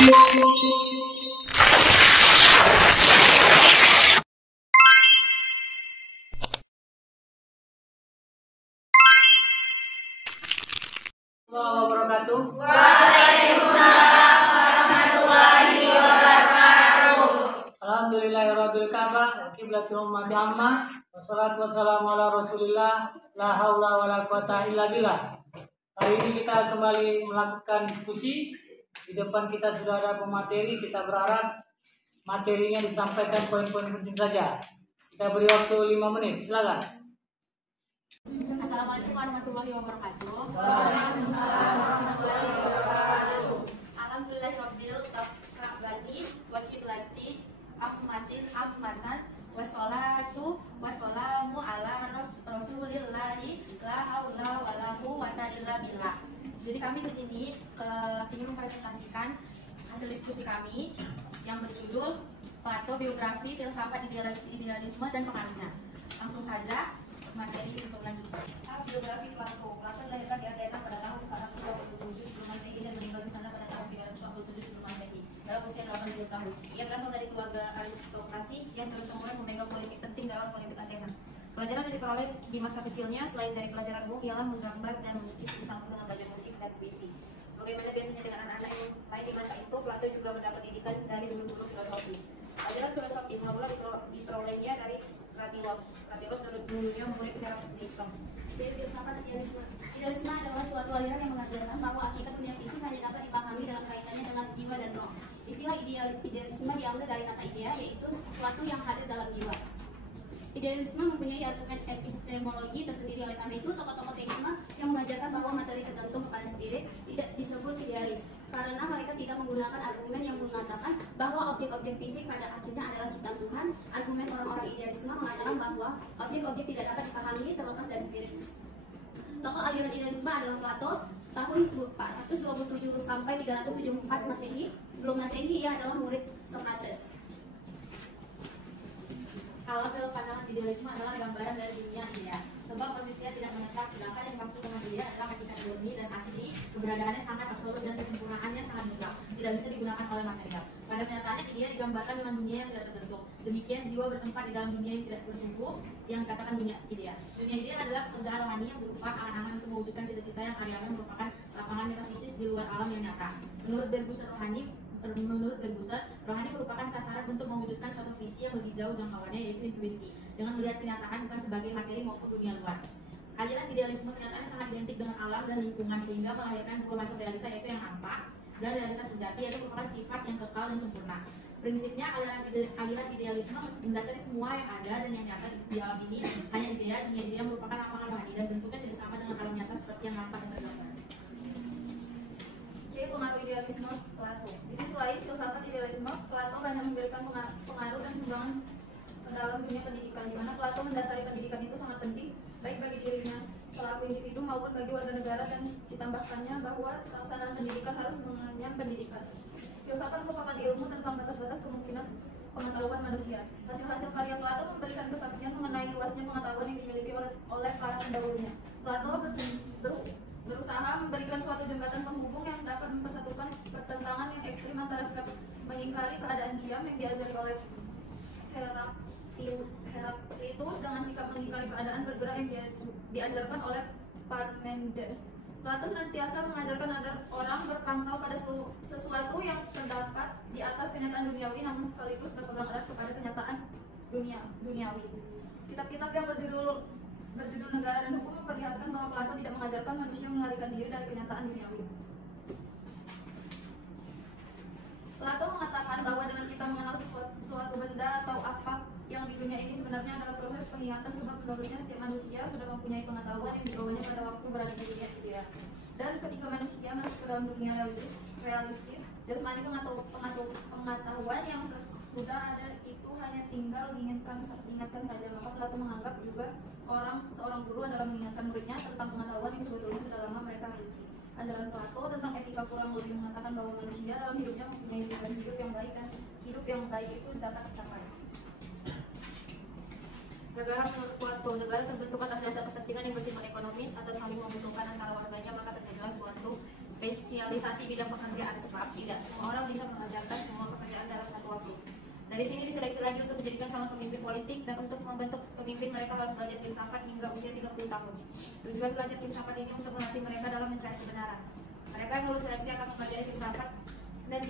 Wabarakatuh. Waalaikumsalam warahmatullahi wabarakatuh. Alhamdulillahirabbil ka'bah wa qiblatul ummati amma wassalatu wassalamu ala Rasulillah la haula wala quwata illa billah. Hari ini kita kembali melakukan diskusi. Di depan kita sudah ada pemateri. Kita berharap materinya disampaikan poin-poin penting saja. Kita beri waktu 5 menit. Silakan. Assalamualaikum warahmatullahi wabarakatuh. Waalaikumsalam warahmatullahi wabarakatuh. Alhamdulillahirabbil ka'bati wa qiblati ahmatin ahmatan wassalatu wassalamu ala rasulillahi la haula wala quwwata illa billah. Jadi kami di sini ingin mempresentasikan hasil diskusi kami yang berjudul Plato, biografi, filsafat, idealisme dan pengaruhnya. Langsung saja materi untuk lanjutkan. Biografi Plato. Plato dilahirkan di Athena pada tahun 427 sebelum Masehi dan meninggal di sana pada tahun 347 sebelum Masehi dalam usia 80 tahun. Ia berasal dari keluarga aristokrasi yang terus kemudian memegang politik penting dalam politik Athena. Pelajaran yang diperoleh di masa kecilnya selain dari pelajaran umum ialah menggambar dan melukis disambung dengan belajar musik dan puisi. Sebagaimana biasanya dengan anak-anak yang lain di masa itu, Plato juga mendapat didikan dari guru-guru filosofi. Pelajaran filosofi mula-mula diperolehnya dari Kratilos dulunya murid Heraklitos. Filsafat idealisme. Idealisme adalah suatu aliran yang mengajarkan bahwa hakikat dunia fisik hanya dapat dipahami dalam kaitannya dengan jiwa dan roh. Istilah idealisme diambil dari kata idea, yaitu sesuatu yang hadir dalam jiwa. Idealisme mempunyai argumen epistemologi tersendiri. Oleh karena itu, tokoh-tokoh teisme yang mengajarkan bahwa materi tergantung kepada spirit tidak disebut idealis, karena mereka tidak menggunakan argumen yang mengatakan bahwa objek-objek fisik pada akhirnya adalah ciptaan Tuhan. Argumen orang-orang idealisme mengatakan bahwa objek-objek tidak dapat dipahami terlepas dari spirit. Tokoh aliran idealisme adalah Plato, tahun 427 sampai 374 Masehi. Sebelum Masehi ia adalah murid Socrates. Kalau dalam pandangan idealisme adalah gambaran dari dunia idea, sebab posisinya tidak menetap, sedangkan yang dimaksud dengan idea adalah hakikat murni dan asli, keberadaannya sangat absolut dan kesempurnaannya sangat mutlak, tidak bisa digunakan oleh material. Pada kenyataannya idea digambarkan dengan dunia yang tidak terbentuk. Demikian jiwa bertempat di dalam dunia yang tidak bertumbuh, yang dikatakan dunia idea. Dunia idea adalah pekerjaan rohani yang berupa angan-angan untuk mewujudkan cita-cita yang karyawan merupakan lapangan metafisis di luar alam yang nyata. Menurut Bergson, rohani merupakan sasaran untuk mewujudkan suatu visi yang lebih jauh jangkauannya, yaitu intuisi, dengan melihat kenyataan bukan sebagai materi maupun dunia luar. Aliran idealisme kenyataannya sangat identik dengan alam dan lingkungan, sehingga melahirkan dua macam realita, yaitu yang nampak dan realitas sejati, yaitu merupakan sifat yang kekal dan sempurna. Prinsipnya aliran idealisme mendasari semua yang ada dan yang nyata di alam ini hanya idea. Dunia idea merupakan lapangan rohani dan bentuknya tidak sama dengan alam nyata seperti yang nampak dan tergambar. Pengaruh idealisme Plato. Di sisi lain, filsafat idealisme Plato banyak memberikan pengaruh dan sumbangan ke dalam dunia pendidikan, di mana Plato mendasari pendidikan itu sangat penting, baik bagi dirinya selaku individu maupun bagi warga negara, dan ditambahkannya bahwa pelaksanaan pendidikan harus mengenyam pendidikan. Filsafat merupakan ilmu tentang batas-batas kemungkinan pengetahuan manusia. Hasil-hasil karya Plato memberikan kesaksian mengenai luasnya pengetahuan yang dimiliki oleh para pendahulunya. Plato berusaha memberikan suatu jembatan penghubung yang dapat mempersatukan pertentangan yang ekstrim antara sikap mengingkari keadaan diam yang diajari oleh Heraklitus dengan sikap mengingkari keadaan bergerak yang diajarkan oleh Parmenides. Plato senantiasa mengajarkan agar orang berpangkal pada sesuatu yang terdapat di atas kenyataan duniawi, namun sekaligus berpegang erat kepada kenyataan duniawi. Kitab-kitab yang berjudul Negara dan Hukum memperlihatkan bahwa Plato tidak mengajarkan manusia melarikan diri dari kenyataan duniawi. Plato mengatakan bahwa dengan kita mengenal suatu benda atau apa yang di dunia ini sebenarnya adalah proses pengingatan, sebab menurutnya setiap manusia sudah mempunyai pengetahuan yang dibawanya pada waktu berada di dunia idea. Dan ketika manusia masuk ke dalam dunia realistis, jasmani pengetahuan yang sudah ada itu hanya tinggal diingatkan saja. Maka Plato menganggap juga seorang guru adalah mengingatkan muridnya tentang pengetahuan yang sebetulnya sudah lama mereka miliki. Ajaran Plato tentang etika kurang lebih mengatakan bahwa manusia dalam hidupnya mempunyai tujuan hidup yang baik, dan hidup yang baik itu dapat tercapai. Negara menurut Plato, negara terbentuk atas dasar kepentingan yang bersifat ekonomis atau saling membutuhkan antara warganya, maka terjadilah suatu spesialisasi bidang pekerjaan, sebab tidak semua orang bisa mengerjakan semua pekerjaan dalam satu waktu. Dari sini diseleksi lagi untuk menjadikan calon pemimpin politik, dan untuk membentuk pemimpin mereka harus belajar filsafat hingga usia 30 tahun. Tujuan belajar filsafat ini untuk melatih mereka dalam mencari kebenaran. Mereka yang lulus seleksi akan mempelajari filsafat dan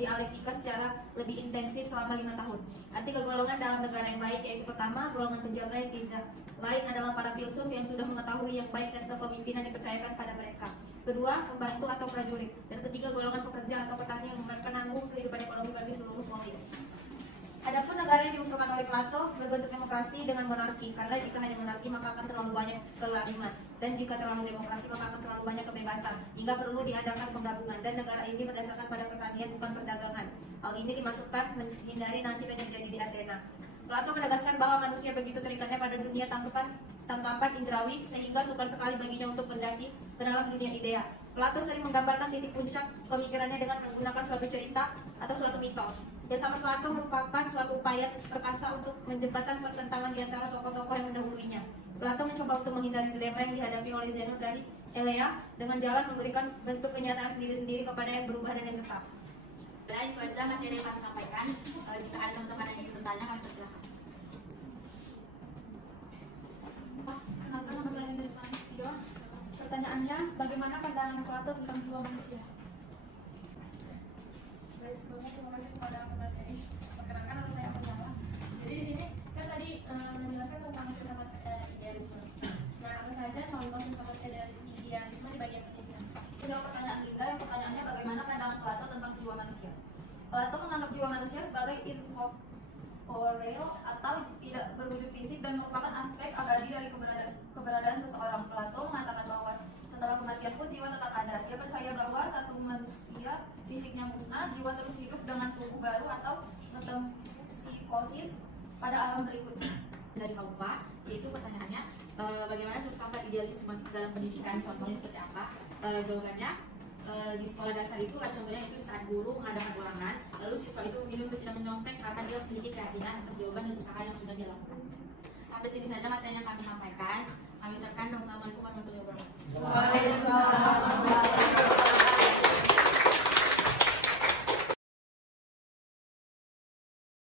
dialektika secara lebih intensif selama 5 tahun. Arti kegolongan dalam negara yang baik yaitu pertama, golongan penjaga yang tidak lain adalah para filsuf yang sudah mengetahui yang baik dan kepemimpinan dipercayakan pada mereka. Kedua, pembantu atau prajurit. Dan ketiga, golongan pekerja atau petani yang menanggung kehidupan ekonomi bagi seluruh polis. Adapun negara yang diusulkan oleh Plato berbentuk demokrasi dengan monarki, karena jika hanya monarki maka akan terlalu banyak kelaliman, dan jika terlalu demokrasi maka akan terlalu banyak kebebasan, hingga perlu diadakan penggabungan, dan negara ini berdasarkan pada pertanian bukan perdagangan. Hal ini dimasukkan menghindari nasib yang terjadi di Athena. Plato menegaskan bahwa manusia begitu terikatnya pada dunia tangkapan indrawi sehingga sukar sekali baginya untuk mendaki ke dalam dunia idea. Plato sering menggambarkan titik puncak pemikirannya dengan menggunakan suatu cerita atau suatu mitos. Filsafat Plato merupakan suatu upaya perkasa untuk menjembatkan pertentangan di antara tokoh-tokoh yang mendahulunya. Plato mencoba untuk menghindari dilema yang dihadapi oleh Zeno dari Elea dengan jalan memberikan bentuk kenyataan sendiri-sendiri kepada yang berubah dan yang tetap. Itu aja materi yang kami sampaikan. Jika ada teman-teman yang ingin bertanya, kami persilakan. Kenapa nama saya Indra? Pertanyaannya, bagaimana pandangan Plato tentang jiwa manusia? Baik, sebelumnya terima kasih kepada pemateri. Perkenalkan nama saya Penyala. Jadi di sini kan tadi menjelaskan tentang filsafat idealisme. Nah, apa saja contoh filsafat idealisme di bagian pendidikan? Jawab pertanyaan Linda, yang pertanyaannya bagaimana pandangan Plato tentang jiwa manusia. Plato menganggap jiwa manusia sebagai incorporeal atau tidak berwujud fisik dan merupakan aspek abadi dari keberadaan seseorang. Plato mengatakan bahwa setelah kematian pun jiwa tetap ada. Dia percaya bahwa satu manusia fisiknya musnah, jiwa terus hidup dengan tubuh baru atau metempsikosis pada alam berikutnya. Dari Haufa, yaitu pertanyaannya, bagaimana filsafat idealisme dalam pendidikan, contohnya seperti apa? Jawabannya, di sekolah dasar itu contohnya itu saat guru mengadakan ulangan, lalu siswa itu memilih untuk tidak menyontek karena dia memiliki keyakinan atas jawaban dan usaha yang sudah dilakukan. Sampai sini saja materi yang kami sampaikan. Kami ucapkan wassalamualaikum